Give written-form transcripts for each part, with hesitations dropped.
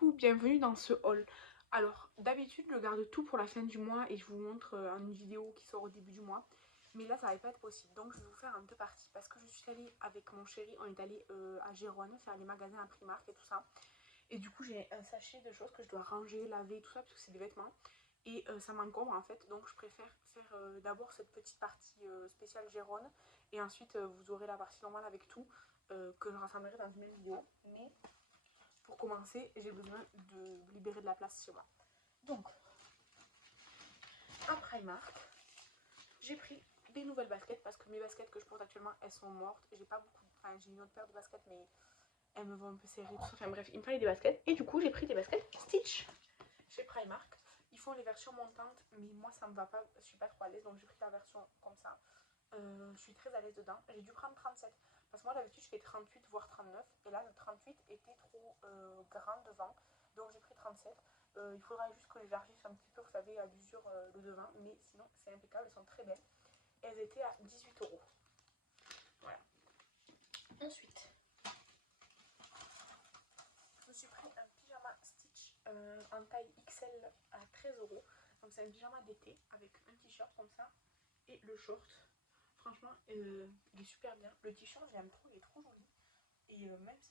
Coucou, bienvenue dans ce haul. Alors, d'habitude, je garde tout pour la fin du mois et je vous montre une vidéo qui sort au début du mois. Mais là, ça va pas être possible. Donc, je vais vous faire en deux parties. Parce que je suis allée avec mon chéri, on est allé à Gérone faire les magasins à Primark et tout ça. Et du coup, j'ai un sachet de choses que je dois ranger, laver, tout ça, parce que c'est des vêtements. Et ça m'encombre en fait. Donc, je préfère faire d'abord cette petite partie spéciale Gérone. Et ensuite, vous aurez la partie normale avec tout que je rassemblerai dans une même vidéo. Mais pour commencer, j'ai besoin de libérer de la place chez moi. Donc, à Primark, j'ai pris des nouvelles baskets parce que mes baskets que je porte actuellement, elles sont mortes. J'ai pas beaucoup, enfin j'ai une autre paire de baskets, mais elles me vont un peu serrer, tout ça. Enfin bref, il me fallait des baskets. Et du coup, j'ai pris des baskets Stitch chez Primark. Ils font les versions montantes, mais moi ça me va pas, je suis pas trop à l'aise, donc j'ai pris la version comme ça. Je suis très à l'aise dedans. J'ai dû prendre 37 parce que moi d'habitude je fais 38 voire 39 et là le 38 était trop grand devant, donc j'ai pris 37. Il faudra juste que j'élargisse un petit peu, vous savez, à l'usure le devant, mais sinon c'est impeccable, elles sont très belles. Elles étaient à 18 €. Voilà. Ensuite, je me suis pris un pyjama Stitch en taille XL à 13 €. Donc c'est un pyjama d'été avec un t-shirt comme ça et le short. Franchement, il est super bien. Le t-shirt, j'aime trop, il est trop joli. Et même je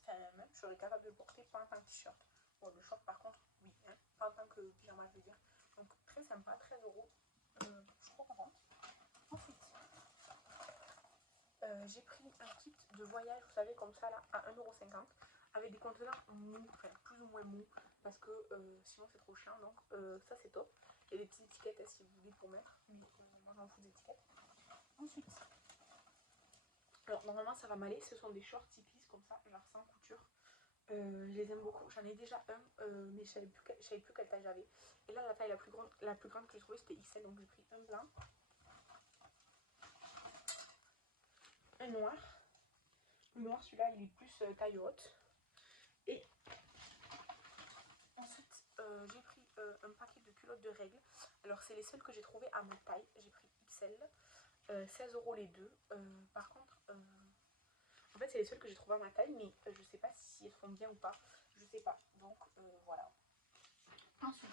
serais capable de le porter pas en tant que t-shirt. Bon, le short, par contre, oui, hein, pas en tant que pyjama, je veux dire. Donc, très sympa, 13 €. Je suis trop contente. Ensuite, j'ai pris un kit de voyage, vous savez, comme ça, là, à 1,50 € avec des contenants mous, enfin, plus ou moins mous, parce que sinon c'est trop chiant. Donc, ça, c'est top. Il y a des petites étiquettes, si vous voulez, pour mettre. Mais moi, j'en fous des étiquettes. Ensuite, alors normalement ça va m'aller, ce sont des shorts typistes comme ça, genre sans couture. Je les aime beaucoup, j'en ai déjà un, mais je savais plus quelle taille j'avais. Et là la taille la plus grande que j'ai trouvée c'était XL, donc j'ai pris un blanc, un noir. Le noir celui-là il est plus taille haute. Et ensuite j'ai pris un paquet de culottes de règles. Alors c'est les seules que j'ai trouvées à ma taille, j'ai pris XL, 16 € les deux. Par contre, en fait, c'est les seules que j'ai trouvées à ma taille, mais je sais pas si elles font bien ou pas. Je sais pas. Donc voilà. Ensuite,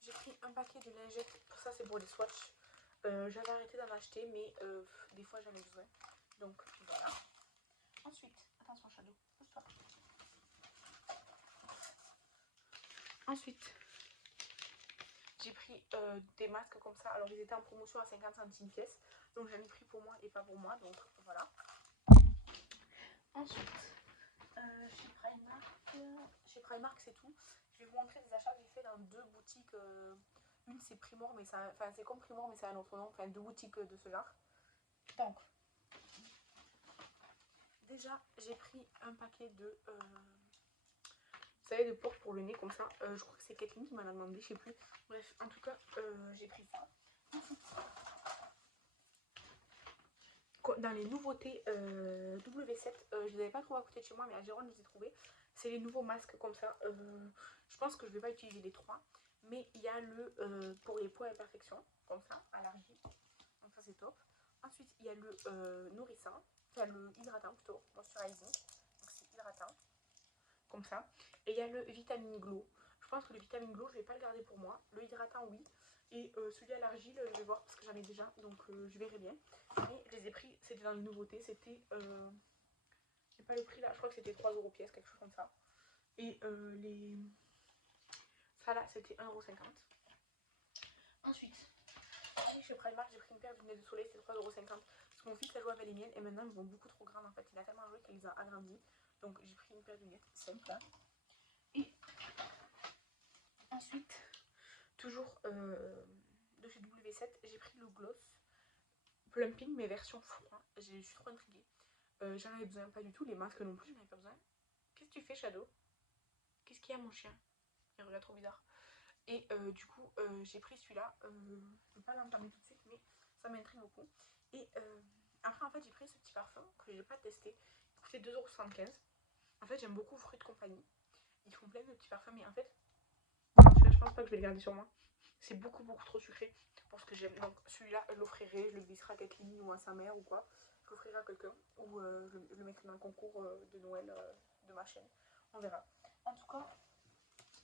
j'ai pris un paquet de lingettes. Pour ça, c'est pour les swatchs. J'avais arrêté d'en acheter, mais des fois j'en ai besoin. Donc voilà. Ensuite, attention, Shadow, pose-toi. Ensuite, j'ai pris des masques comme ça. Alors, ils étaient en promotion à 50 centimes pièce. Donc, j'en ai pris pour moi et pas pour moi. Donc voilà. Ensuite, chez Primark, c'est tout. Je vais vous montrer des achats que j'ai fait dans deux boutiques. Une c'est Primor, mais c'est comme Primor, mais c'est un autre nom. Enfin, deux boutiques de ce genre. Donc, déjà, j'ai pris un paquet de, vous savez, de poches pour le nez comme ça. Je crois que c'est Kathleen qui m'en a demandé, je sais plus. Bref, en tout cas, j'ai pris ça. Dans les nouveautés W7, je les avais pas trouvées à côté de chez moi, mais à Gérone, je les ai trouvées. C'est les nouveaux masques comme ça. Je pense que je vais pas utiliser les trois. Mais il y a le pour les points imperfection, comme ça, à l'argile. Donc ça, c'est top. Ensuite, il y a le nourrissant, enfin le hydratant plutôt, moisturizing. Donc c'est hydratant, comme ça. Et il y a le vitamine glow. Je pense que le vitamine glow, je vais pas le garder pour moi. Le hydratant, oui. Et celui à l'argile, je vais voir parce que j'en ai déjà, donc je verrai bien. Mais je les ai pris, c'était dans les nouveautés, c'était, j'ai pas le prix là, je crois que c'était 3 € pièce, quelque chose comme ça. Et ça là, c'était 1,50 €. Ensuite, chez Primark, j'ai pris une paire de lunettes de soleil, c'était 3,50 €. Parce que mon fils a joué avec les miennes et maintenant ils vont beaucoup trop grandes en fait. Il a tellement joué qu'il les a agrandis. Donc j'ai pris une paire de lunettes simple là. Et ensuite, toujours de chez W7, j'ai pris le gloss plumping, mais version froid. Je suis trop intriguée. J'en avais besoin, pas du tout. Les masques non plus, j'en avais pas besoin. Qu'est-ce que tu fais, Shadow? Qu'est-ce qu'il y a, mon chien? Il regarde trop bizarre. Et du coup, j'ai pris celui-là. Je ne vais pas l'entamer tout de suite, mais ça m'intrigue beaucoup. Et après, en fait, j'ai pris ce petit parfum que je n'ai pas testé. Il coûtait 2,75 €. En fait, j'aime beaucoup Fruit de Compagnie. Ils font plein de petits parfums, mais en fait, celui-là, je pense pas que je vais le garder sur moi. C'est beaucoup, beaucoup trop sucré pour ce que j'aime. Donc, celui-là, je l'offrirai. Je le glisserai à Kathleen ou à sa mère ou quoi. Je l'offrirai à quelqu'un. Ou je le mettrai dans le concours de Noël de ma chaîne. On verra. En tout cas,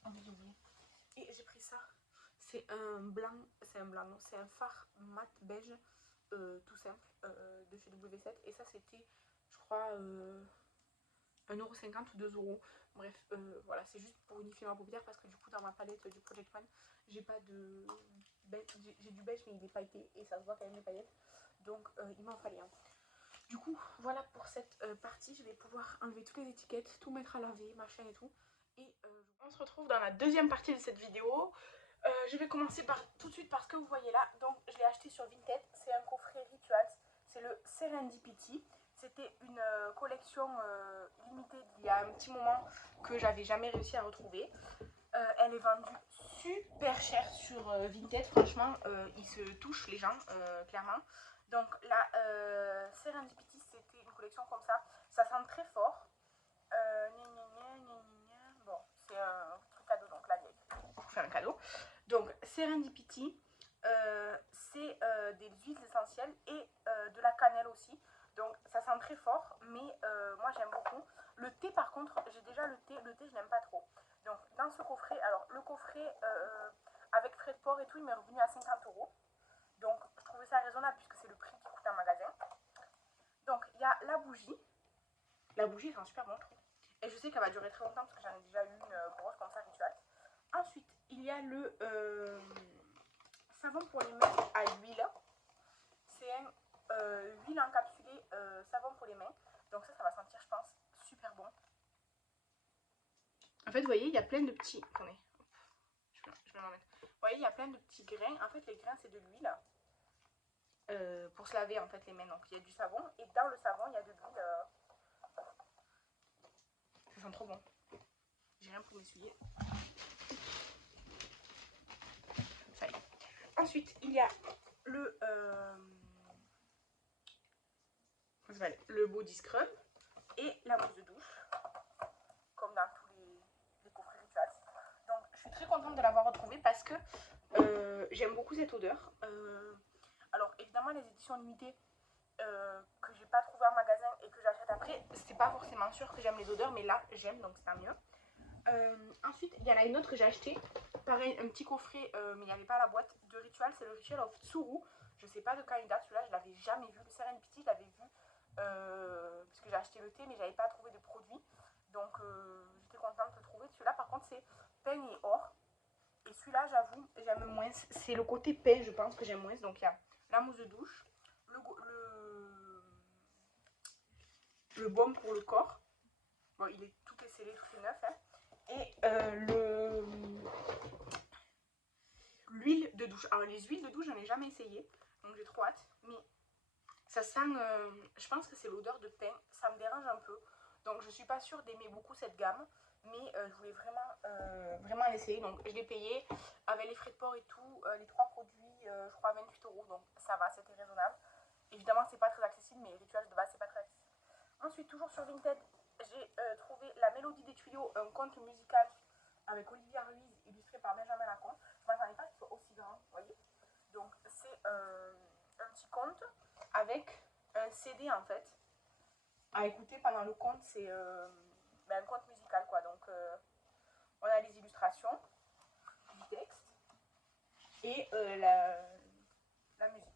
oh, j'ai oublié. Et j'ai pris ça. C'est un blanc, non, c'est un fard mat beige, tout simple, de chez W7. Et ça, c'était, je crois, 1,50 € ou 2 €. Bref, voilà, c'est juste pour unifier ma paupière parce que du coup, dans ma palette du Project One, j'ai pas de beige, j'ai du beige, mais il est pailleté et ça se voit quand même les paillettes. Donc, il m'en fallait un. Du coup, voilà pour cette partie. Je vais pouvoir enlever toutes les étiquettes, tout mettre à laver, ma chaîne et tout. Et on se retrouve dans la deuxième partie de cette vidéo. Je vais commencer tout de suite par ce que vous voyez là. Donc je l'ai acheté sur Vinted. C'est un coffret Rituals. C'est le Serendipity. C'était une collection limitée d'il y a un petit moment que j'avais jamais réussi à retrouver. Elle est vendue super cher sur Vinted. Franchement, ils se touchent les gens, clairement. Donc la Serendipity, c'était une collection comme ça. Ça sent très fort. Bon, c'est un truc cadeau, donc là, il y a écrit pour faire un cadeau. Donc, Serendipity, c'est des huiles essentielles et de la cannelle aussi. Donc, ça sent très fort, mais moi, j'aime beaucoup. Le thé, par contre, j'ai déjà le thé. Le thé, je n'aime pas trop. Donc, dans ce coffret, alors, le coffret avec frais de port et tout, il m'est revenu à 50 €. Donc, je trouvais ça raisonnable puisque c'est le prix qui coûte en magasin. Donc, il y a la bougie. La bougie, c'est un super bon, je trouve. Et je sais qu'elle va durer très longtemps parce que j'en ai déjà eu une grosse comme ça, Rituals. Ensuite, il y a le savon pour les mains à l'huile. C'est un huile encapsulée savon pour les mains. Donc ça va sentir, je pense, super bon. En fait, vous voyez, il y a plein de petits... Attendez, je vais m'en mettre. Vous voyez, il y a plein de petits grains. En fait, les grains, c'est de l'huile pour se laver, en fait, les mains. Donc, il y a du savon. Et dans le savon, il y a de l'huile. Ça sent trop bon. J'ai rien pour m'essuyer. Ça y est. Ensuite, il y a le body scrub et la mousse de douche, comme dans tous les coffrets Rituals. Donc, je suis très contente de l'avoir retrouvée parce que j'aime beaucoup cette odeur. Alors, évidemment, les éditions limitées que j'ai pas trouvé en magasin et que j'achète après, c'est pas forcément sûr que j'aime les odeurs, mais là, j'aime, donc c'est tant mieux. Ensuite, il y en a une autre que j'ai acheté. Pareil, un petit coffret, mais il n'y avait pas la boîte de Ritual. C'est le Ritual of Tsuru. Je sais pas de quand il date. Celui-là, je l'avais jamais vu. Le Serendipity, je l'avais vu parce que j'ai acheté le thé, mais j'avais pas trouvé de produit. Donc, j'étais contente de le trouver. Celui-là, par contre, c'est peigne et or. Et celui-là, j'avoue, j'aime moins. C'est le côté peigne, je pense, que j'aime moins. Donc, il y a la mousse de douche, le baume pour le corps. Bon, tout est scellé, tout est neuf. Hein. Et l'huile de douche. Alors les huiles de douche, j'en ai jamais essayé, donc j'ai trop hâte. Mais ça sent, je pense que c'est l'odeur de pain. Ça me dérange un peu. Donc je suis pas sûre d'aimer beaucoup cette gamme. Mais je voulais vraiment l'essayer. Donc je l'ai payé avec les frais de port et tout. Les trois produits, je crois 28 €. Donc ça va, c'était raisonnable. Évidemment, c'est pas très accessible, mais Rituals de base, c'est pas très accessible. Ensuite, toujours sur Vinted, j'ai trouvé La Mélodie des tuyaux, un conte musical avec Olivia Ruiz, illustré par Benjamin Lacombe. Je ne m'attendais pas qu'il soit aussi grand, vous voyez. Donc, c'est un petit conte avec un CD en fait à écouter pendant le conte. C'est un conte musical quoi. Donc, on a les illustrations, du texte et la musique.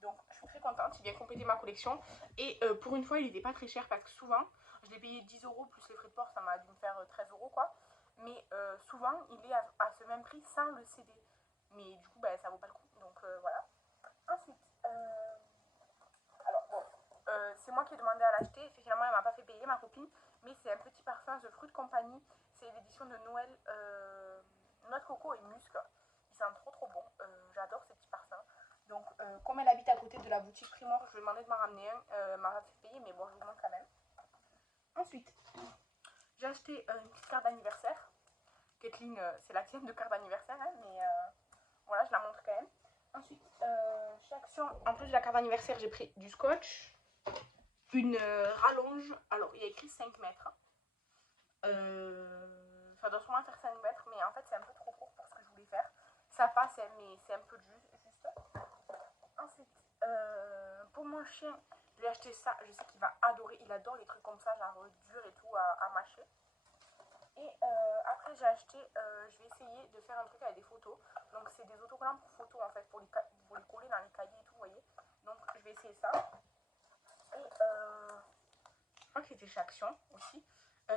Donc je suis très contente, il vient compléter ma collection. Et pour une fois, il n'était pas très cher parce que souvent, je l'ai payé 10 € plus les frais de port, ça m'a dû me faire 13 € quoi. Mais souvent, il est à ce même prix sans le CD. Mais du coup, ça vaut pas le coup. Donc voilà. Ensuite, alors bon, c'est moi qui ai demandé à l'acheter. Finalement, elle m'a pas fait payer, ma copine. Mais c'est un petit parfum The Fruit Company. C'est l'édition de Noël, noix de coco et musc. Il sent trop bon. J'adore ces petits parfums. Donc, comme elle habite à côté de la boutique Primor, je lui ai demandé de m'en ramener un. Elle m'a fait payer, mais bon, je vous montre quand même. Ensuite, j'ai acheté une petite carte d'anniversaire. Kathleen, c'est la tienne de carte d'anniversaire, hein, mais voilà, je la montre quand même. Ensuite, chez Action, en plus de la carte d'anniversaire, j'ai pris du scotch, une rallonge. Alors, il y a écrit 5 mètres. Ça doit sûrement faire 5 mètres, mais en fait, c'est un peu trop court pour ce que je voulais faire. Ça passe, hein, mais c'est un peu juste. Ensuite, pour mon chien, je lui ai acheté ça. Je sais qu'il va adorer. Il adore les trucs comme ça, genre dur et tout, à mâcher. Et j'ai acheté, je vais essayer de faire un truc avec des photos. Donc c'est des autocollants pour photos en fait, pour les coller dans les cahiers et tout, vous voyez. Donc je vais essayer ça. Et je crois que c'était chez Action aussi.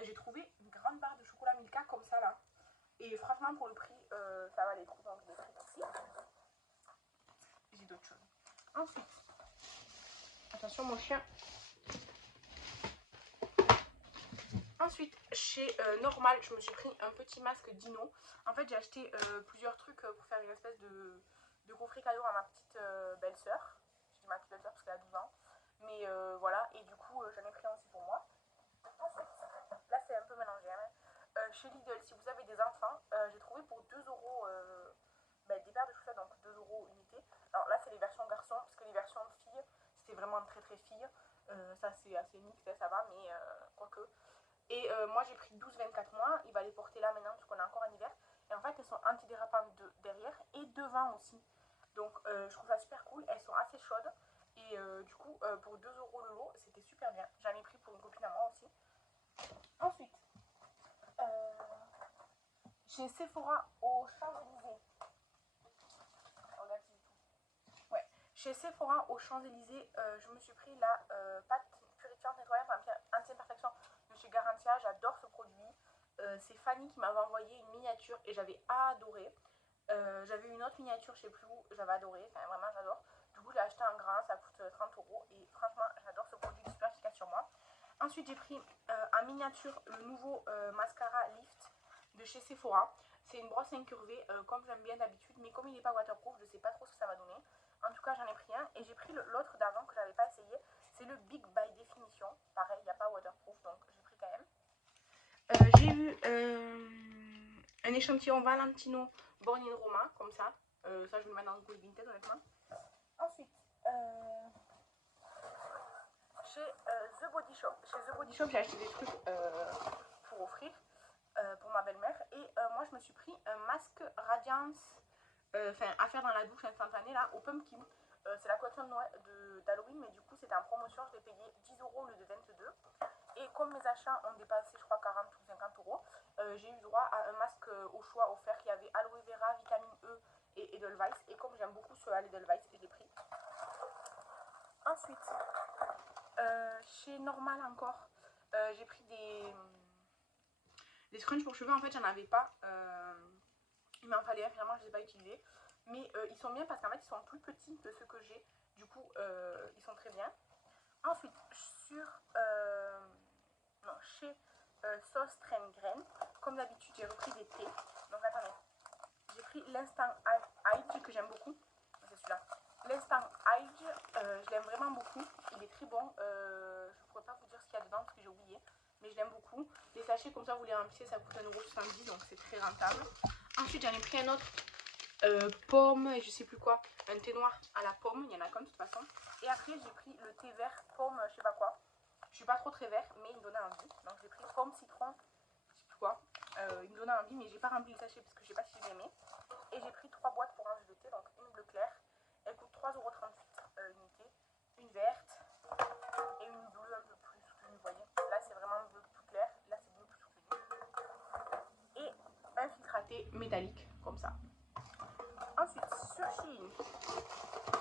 J'ai trouvé une grande barre de chocolat Milka comme ça là. Et franchement pour le prix, ça va les trous, donc je l'ai pris aussi. J'ai d'autres choses. Ensuite, attention mon chien. Ensuite, chez Normal, je me suis pris un petit masque Dino. En fait, j'ai acheté plusieurs trucs pour faire une espèce de coffret cadeau à ma petite belle-sœur. Je dis ma petite belle-sœur parce qu'elle a 12 ans. Mais voilà, et du coup, j'en ai pris un aussi pour moi. Ensuite, là c'est un peu mélangé. Hein. Chez Lidl, si vous avez des enfants, j'ai trouvé pour 2 euros des paires de chaussettes, donc 2 euros unité. Alors là, c'est les versions garçons, parce que les versions filles, c'était vraiment très très filles. Ça, c'est assez mixte, ça va, mais quoique. Et moi j'ai pris 12-24 mois, il va les porter là maintenant parce qu'on est encore en hiver. Et en fait elles sont antidérapantes derrière et devant aussi. Donc je trouve ça super cool, elles sont assez chaudes. Et du coup pour 2 euros le lot, c'était super bien. J'en ai pris pour une copine à moi aussi. Ensuite, chez Sephora aux Champs-Élysées. Ouais. Chez Sephora aux Champs-Élysées, je me suis pris la pâte purifiante nettoyante anti-imperfection de chez Garantia. J'adore ce produit. C'est Fanny qui m'avait envoyé une miniature et j'avais adoré. J'avais une autre miniature, je sais plus où, j'avais adoré, enfin vraiment j'adore. Du coup j'ai acheté un grain, ça coûte 30 euros et franchement j'adore ce produit, super efficace sur moi. Ensuite j'ai pris en miniature le nouveau mascara Lift de chez Sephora. C'est une brosse incurvée comme j'aime bien d'habitude, mais comme il n'est pas waterproof, je sais pas trop ce que ça va donner. En tout cas j'en ai pris un et j'ai pris l'autre d'avant que j'avais pas essayé. C'est le Big by Definition. Pareil, il n'y a pas waterproof donc j'ai pris quand même. J'ai eu un échantillon Valentino Born in Roma, comme ça. Ça, je vais le mettre dans le colis vintage, honnêtement. Ensuite, chez The Body Shop. Chez The Body Shop, j'ai acheté des trucs pour offrir pour ma belle-mère. Et moi, je me suis pris un masque Radiance, à faire dans la douche instantanée, là, au pumpkin. C'est la collection d'Halloween, mais du coup, c'était en promotion. Je l'ai payé 10 euros au lieu de 22. Et comme mes achats ont dépassé, je crois, 40 ou 50 euros, j'ai eu droit à un masque au choix offert qui avait aloe vera, vitamine E et Edelweiss. Et comme j'aime beaucoup ce à l'Edelweiss, je l'ai pris. Ensuite, chez Normal encore, j'ai pris des scrunchs pour cheveux. En fait, j'en avais pas. Il m'en fallait un, finalement, je ne les ai pas utilisés. Mais ils sont bien parce qu'en fait, ils sont plus petits que ceux que j'ai. Du coup, ils sont très bien. Ensuite, chez Sauce Train Graine, comme d'habitude, j'ai repris des thés. Donc, attendez. J'ai pris l'Instant Age que j'aime beaucoup. C'est celui-là. L'Instant Age, je l'aime vraiment beaucoup. Il est très bon. Je ne pourrais pas vous dire ce qu'il y a dedans parce que j'ai oublié. Mais je l'aime beaucoup. Les sachets comme ça, vous les remplissez, ça coûte 1,70 €. Donc, c'est très rentable. Ensuite, j'en ai pris un autre. Pomme et je sais plus quoi. Un thé noir à la pomme. Il y en a comme de toute façon. Et après, j'ai pris le thé vert pomme, je sais pas quoi. Je suis pas trop très vert, mais il me donnait envie. Donc, j'ai pris pomme, citron, je sais plus quoi. Il me donnait envie, mais j'ai pas rempli le sachet parce que je sais pas si j'ai aimé. Et j'ai pris 3 boîtes pour ranger de thé, donc une bleu clair. Elle coûte 3,38 € unité. Une verte et une bleue un peu plus soutenue, vous voyez. Là c'est vraiment bleu plus clair, là c'est bleu plus soutenu. Et un filtraté métallique, comme ça. Ensuite, sur Shein,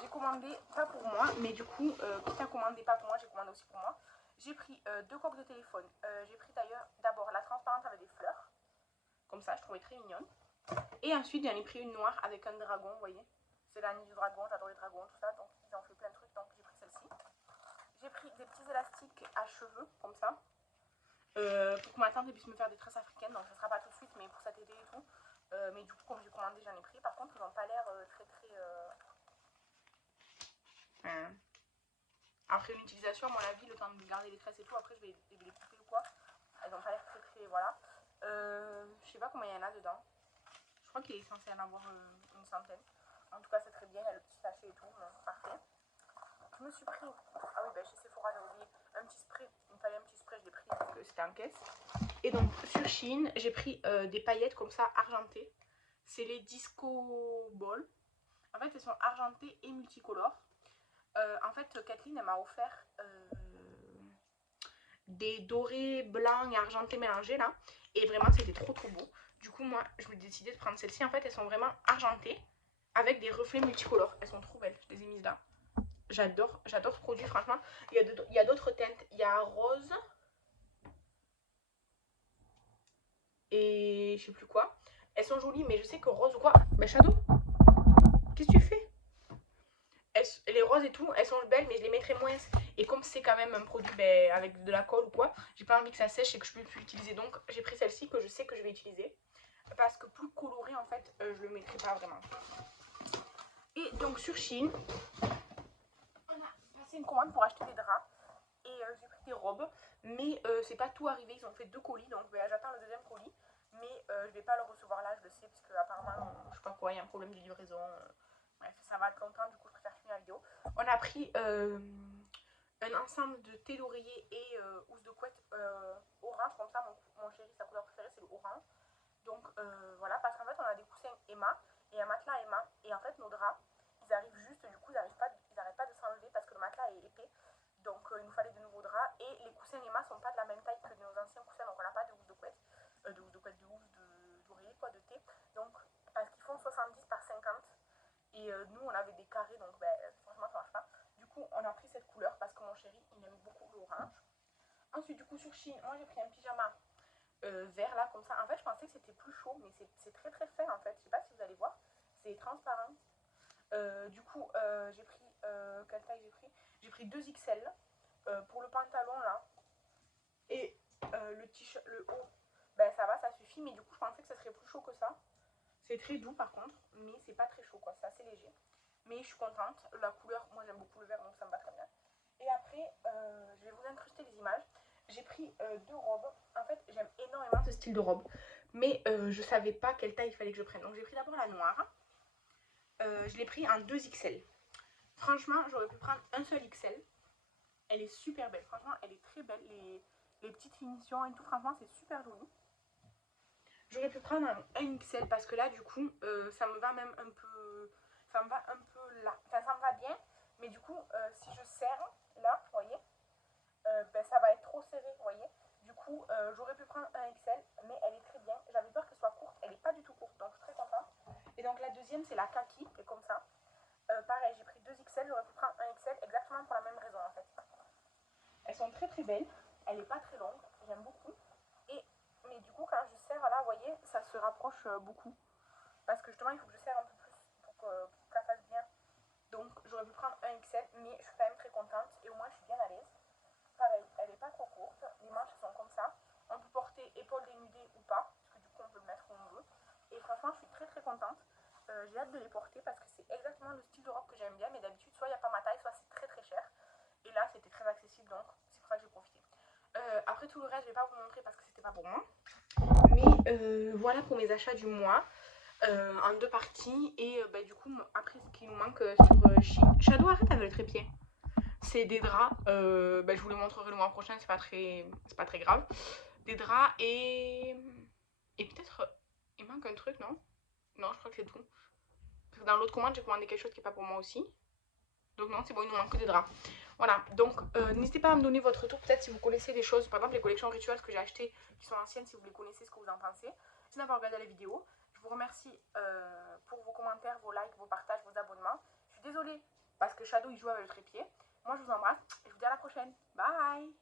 j'ai commandé, pas pour moi, mais du coup, quitte à commander pas pour moi, j'ai commandé aussi pour moi. J'ai pris 2 coques de téléphone. J'ai pris d'ailleurs d'abord la transparente avec des fleurs. Comme ça, je trouvais très mignonne. Et ensuite, j'en ai pris une noire avec un dragon, vous voyez. C'est l'année du dragon, j'adore les dragons, tout ça. Donc, ils ont fait plein de trucs, donc j'ai pris celle-ci. J'ai pris des petits élastiques à cheveux, comme ça. Pour que ma tante puisse me faire des tresses africaines. Donc, ça sera pas tout de suite, mais pour cet été et tout. Mais du coup, comme j'ai commandé, j'en ai pris. Par contre, ils n'ont pas l'air très. Après une utilisation, à mon avis, le temps de garder les tresses et tout, après je vais les couper ou quoi. Elles n'ont pas l'air très. Voilà. Je sais pas combien il y en a dedans. Je crois qu'il est censé en avoir une centaine. En tout cas, c'est très bien. Il y a le petit sachet et tout. Donc, parfait. Je me suis pris. Ah oui, chez Sephora, j'ai oublié un petit spray. Il me fallait un petit spray, je l'ai pris parce que c'était en caisse. Et donc, sur Shein, j'ai pris des paillettes comme ça, argentées. C'est les Disco Ball. En fait, elles sont argentées et multicolores. En fait, Kathleen, elle m'a offert des dorés, blancs et argentés mélangés là. Et vraiment, c'était trop beau. Du coup, moi, je me suis décidé de prendre celles-ci. En fait, elles sont vraiment argentées avec des reflets multicolores. Elles sont trop belles. Je les ai mises là. J'adore ce produit, franchement. Il y a d'autres teintes. Il y a rose et je sais plus quoi. Elles sont jolies, mais je sais que rose ou quoi. Mais Shadow, qu'est-ce que tu fais? Les roses et tout, elles sont belles, mais je les mettrai moins. Et comme c'est quand même un produit avec de la colle ou quoi, j'ai pas envie que ça sèche et que je peux plus l'utiliser. Donc j'ai pris celle-ci que je sais que je vais utiliser. Parce que plus coloré, en fait, je le mettrai pas vraiment. Et donc sur Shein, on a passé une commande pour acheter des draps. Et j'ai pris des robes. Mais c'est pas tout arrivé. Ils ont fait 2 colis. Donc j'attends le deuxième colis. Mais je vais pas le recevoir là, je le sais. Parce que apparemment, je sais pas quoi, il y a un problème de livraison. Bref, ça va être longtemps. Du coup, je préfère finir la vidéo. On a pris un ensemble de thé d'oreiller et housse de couette orange. Comme ça, mon chéri, sa couleur préférée, c'est le orange. Donc voilà, parce qu'en fait, on a des coussins Emma et un matelas Emma. Et en fait, nos draps, ils arrivent juste, du coup, ils n'arrêtent pas de s'enlever parce que le matelas est épais. Donc il nous fallait de nouveaux draps. Et les coussins Emma sont pas de la même taille que nos anciens coussins. Donc on n'a pas de housse de couette, d'oreiller, quoi, de thé. Donc, parce qu'ils font 70 par 50. Et nous, on avait des carrés, donc franchement, ça marche pas. Du coup, on a pris cette couleur parce que mon chéri, il aime beaucoup l'orange. Ensuite, du coup, sur Shein, moi, j'ai pris un pyjama vert là comme ça. En fait, je pensais que c'était plus chaud, mais c'est très très fin en fait. Je sais pas si vous allez voir, c'est transparent. Du coup, j'ai pris quelle taille j'ai pris? J'ai pris 2 XL pour le pantalon là et le t-shirt, le haut. Ben ça va, ça suffit. Mais du coup, je pensais que ça serait plus chaud que ça. C'est très doux par contre, mais c'est pas très chaud quoi. C'est assez léger. Mais je suis contente. La couleur, moi j'aime beaucoup le vert donc ça me va très bien. Et après, je vais vous incruster les images. J'ai pris 2 robes. En fait, j'aime énormément ce style de robe. Mais je savais pas quelle taille il fallait que je prenne. Donc j'ai pris d'abord la noire. Je l'ai pris en 2 XL. Franchement, j'aurais pu prendre un seul XL. Elle est super belle. Franchement, elle est très belle. Les petites finitions et tout, franchement, c'est super joli. J'aurais pu prendre un XL parce que là, du coup, ça me va même un peu... Ça me va un peu là. Enfin, ça me va bien. Mais du coup, si je serre, là, vous voyez, ça va être trop serré, vous voyez. Du coup, j'aurais pu prendre un XL, mais elle est très bien. J'avais peur qu'elle soit courte, elle n'est pas du tout courte, donc je suis très contente. Et donc la deuxième, c'est la kaki, qui est comme ça. Pareil, j'ai pris 2 XL, j'aurais pu prendre un XL exactement pour la même raison en fait. Elles sont très très belles, elle n'est pas très longue, j'aime beaucoup. Et, mais du coup, quand je serre là, vous voyez, ça se rapproche beaucoup. Parce que justement, il faut que je serre un peu plus pour qu'elle fasse bien. Donc j'aurais pu prendre un XL, mais je suis quand même très contente et au moins je suis bien à l'aise. Pareil, elle n'est pas trop courte, les manches sont comme ça. On peut porter épaules dénudées ou pas, parce que du coup on peut le mettre où on veut. Et franchement, je suis très très contente. J'ai hâte de les porter parce que c'est exactement le style de robe que j'aime bien, mais d'habitude, soit il n'y a pas ma taille, soit c'est très très cher. Et là, c'était très accessible, donc c'est pour ça que j'ai profité. Après tout le reste, je ne vais pas vous montrer parce que c'était pas pour moi. Mais voilà pour mes achats du mois. En 2 parties. Et du coup, après, ce qui nous manque sur Shein. Shadow, arrête avec le trépied. C'est des draps. Je vous les montrerai le mois prochain, c'est pas très grave. Des draps et peut-être. Il manque un truc, non? Non, je crois que c'est tout. Parce que dans l'autre commande, j'ai commandé quelque chose qui n'est pas pour moi aussi. Donc non, c'est bon, il nous manque que des draps. Voilà, donc n'hésitez pas à me donner votre retour, peut-être si vous connaissez des choses, par exemple les collections rituelles que j'ai achetées, qui sont anciennes, si vous les connaissez, ce que vous en pensez. Merci d'avoir regardé la vidéo. Je vous remercie pour vos commentaires, vos likes, vos partages, vos abonnements. Je suis désolée parce que Shadow il joue avec le trépied. Moi je vous embrasse et je vous dis à la prochaine. Bye!